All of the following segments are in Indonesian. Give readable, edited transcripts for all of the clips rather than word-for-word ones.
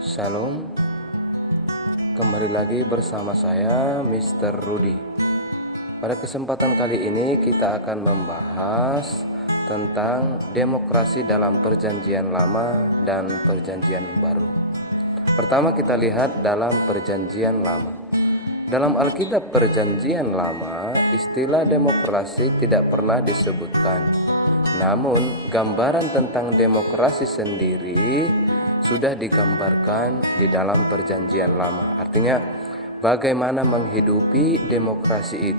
Shalom, kembali lagi bersama saya Mr. Rudy. Pada kesempatan kali ini kita akan membahas tentang demokrasi dalam Perjanjian Lama dan Perjanjian Baru. Pertama kita lihat dalam Perjanjian Lama. Dalam Alkitab Perjanjian Lama, istilah demokrasi tidak pernah disebutkan. Namun, gambaran tentang demokrasi sendiri sudah digambarkan di dalam Perjanjian Lama. Artinya, bagaimana menghidupi demokrasi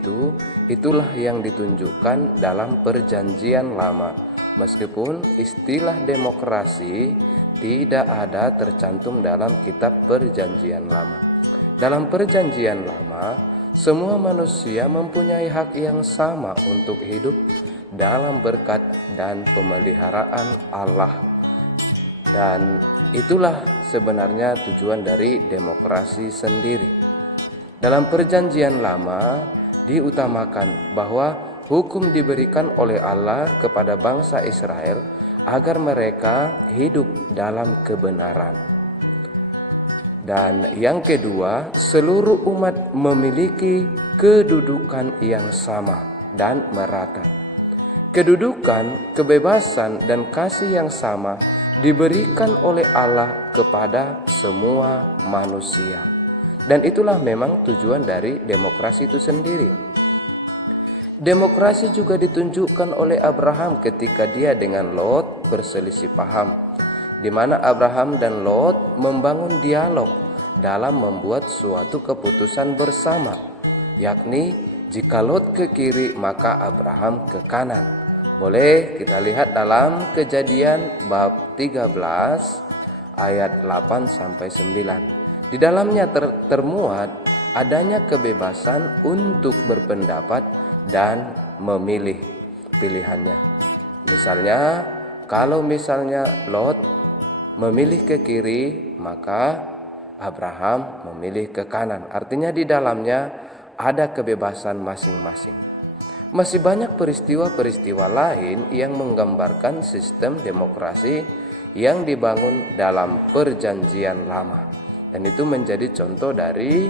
itulah yang ditunjukkan dalam Perjanjian Lama. Meskipun istilah demokrasi tidak ada tercantum dalam kitab Perjanjian Lama. Dalam Perjanjian Lama, semua manusia mempunyai hak yang sama untuk hidup dalam berkat dan pemeliharaan Allah. Dan itulah sebenarnya tujuan dari demokrasi sendiri. Dalam Perjanjian Lama diutamakan bahwa hukum diberikan oleh Allah kepada bangsa Israel agar mereka hidup dalam kebenaran. Dan yang kedua, seluruh umat memiliki kedudukan yang sama dan merata. Kedudukan, kebebasan, dan kasih yang sama diberikan oleh Allah kepada semua manusia. Dan itulah memang tujuan dari demokrasi itu sendiri. Demokrasi juga ditunjukkan oleh Abraham ketika dia dengan Lot berselisih paham, di mana Abraham dan Lot membangun dialog dalam membuat suatu keputusan bersama, yakni jika Lot ke kiri maka Abraham ke kanan. Boleh kita lihat dalam Kejadian bab 13 ayat 8-9. Di dalamnya termuat adanya kebebasan untuk berpendapat dan memilih pilihannya. Misalnya, kalau Lot memilih ke kiri, maka Abraham memilih ke kanan. Artinya di dalamnya ada kebebasan masing-masing. Masih banyak peristiwa-peristiwa lain yang menggambarkan sistem demokrasi yang dibangun dalam Perjanjian Lama. Dan itu menjadi contoh dari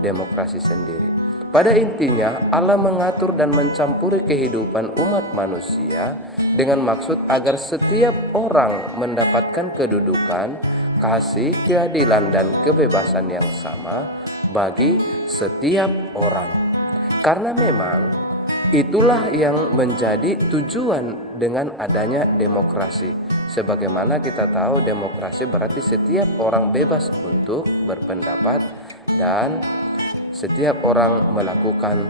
demokrasi sendiri. Pada intinya, Allah mengatur dan mencampuri kehidupan umat manusia dengan maksud agar setiap orang mendapatkan kedudukan, kasih, keadilan, dan kebebasan yang sama bagi setiap orang. Karena memang itulah yang menjadi tujuan dengan adanya demokrasi. Sebagaimana kita tahu, demokrasi berarti setiap orang bebas untuk berpendapat dan setiap orang melakukan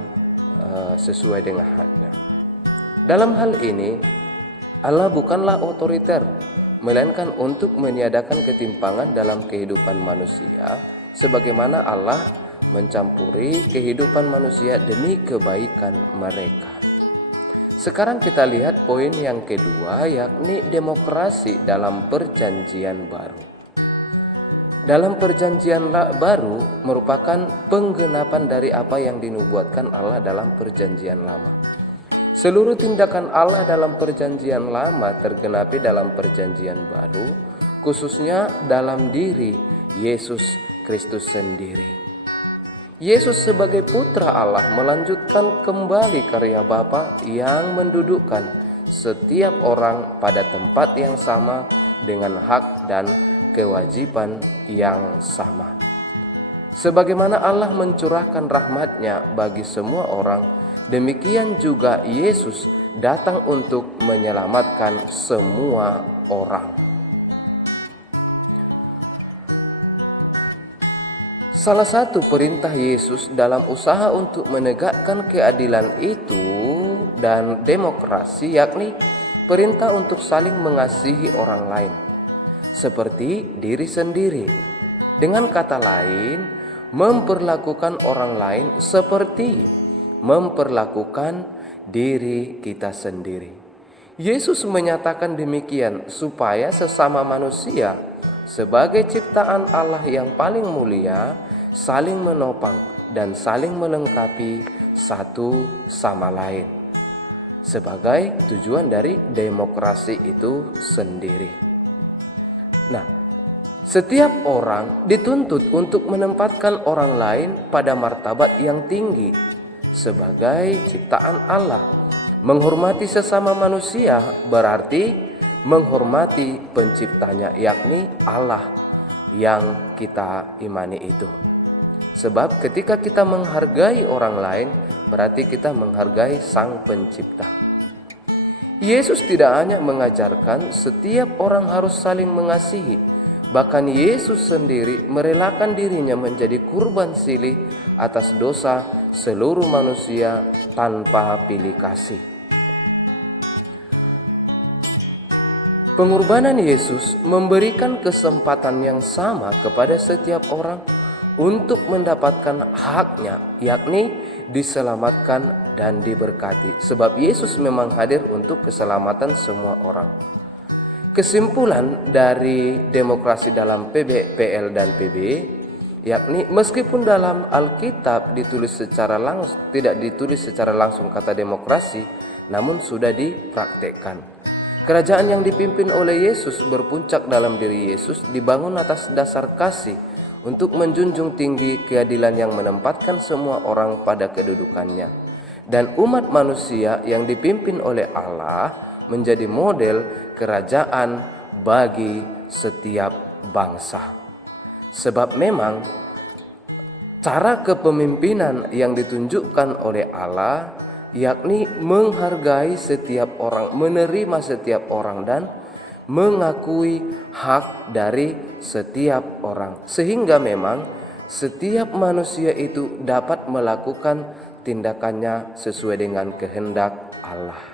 sesuai dengan haknya. Dalam hal ini, Allah bukanlah otoriter, melainkan untuk meniadakan ketimpangan dalam kehidupan manusia, sebagaimana Allah mencampuri kehidupan manusia demi kebaikan mereka. Sekarang kita lihat poin yang kedua, yakni demokrasi dalam Perjanjian Baru. Dalam Perjanjian Baru merupakan penggenapan dari apa yang dinubuatkan Allah dalam Perjanjian Lama. Seluruh tindakan Allah dalam Perjanjian Lama tergenapi dalam Perjanjian Baru, khususnya dalam diri Yesus Kristus sendiri. Yesus sebagai putra Allah melanjutkan kembali karya Bapa yang mendudukkan setiap orang pada tempat yang sama dengan hak dan kewajiban yang sama. Sebagaimana Allah mencurahkan rahmat-Nya bagi semua orang, demikian juga Yesus datang untuk menyelamatkan semua orang. Salah satu perintah Yesus dalam usaha untuk menegakkan keadilan itu dan demokrasi, yakni perintah untuk saling mengasihi orang lain seperti diri sendiri. Dengan kata lain, memperlakukan orang lain seperti memperlakukan diri kita sendiri. Yesus menyatakan demikian supaya sesama manusia sebagai ciptaan Allah yang paling mulia saling menopang dan saling melengkapi satu sama lain sebagai tujuan dari demokrasi itu sendiri. Nah, Setiap orang dituntut untuk menempatkan orang lain pada martabat yang tinggi sebagai ciptaan Allah. Menghormati sesama manusia berarti menghormati penciptanya, yakni Allah yang kita imani itu. Sebab ketika kita menghargai orang lain, berarti kita menghargai Sang Pencipta. Yesus tidak hanya mengajarkan setiap orang harus saling mengasihi, bahkan Yesus sendiri merelakan dirinya menjadi kurban silih atas dosa seluruh manusia tanpa pilih kasih. Pengorbanan Yesus memberikan kesempatan yang sama kepada setiap orang untuk mendapatkan haknya, yakni diselamatkan dan diberkati. Sebab Yesus memang hadir untuk keselamatan semua orang. Kesimpulan dari demokrasi dalam PL dan PB, yakni meskipun dalam Alkitab tidak ditulis secara langsung kata demokrasi, namun sudah dipraktekkan. Kerajaan yang dipimpin oleh Yesus berpuncak dalam diri Yesus, dibangun atas dasar kasih untuk menjunjung tinggi keadilan yang menempatkan semua orang pada kedudukannya. Dan umat manusia yang dipimpin oleh Allah menjadi model kerajaan bagi setiap bangsa. Sebab memang cara kepemimpinan yang ditunjukkan oleh Allah, yakni menghargai setiap orang, menerima setiap orang, dan mengakui hak dari setiap orang, sehingga memang setiap manusia itu dapat melakukan tindakannya sesuai dengan kehendak Allah.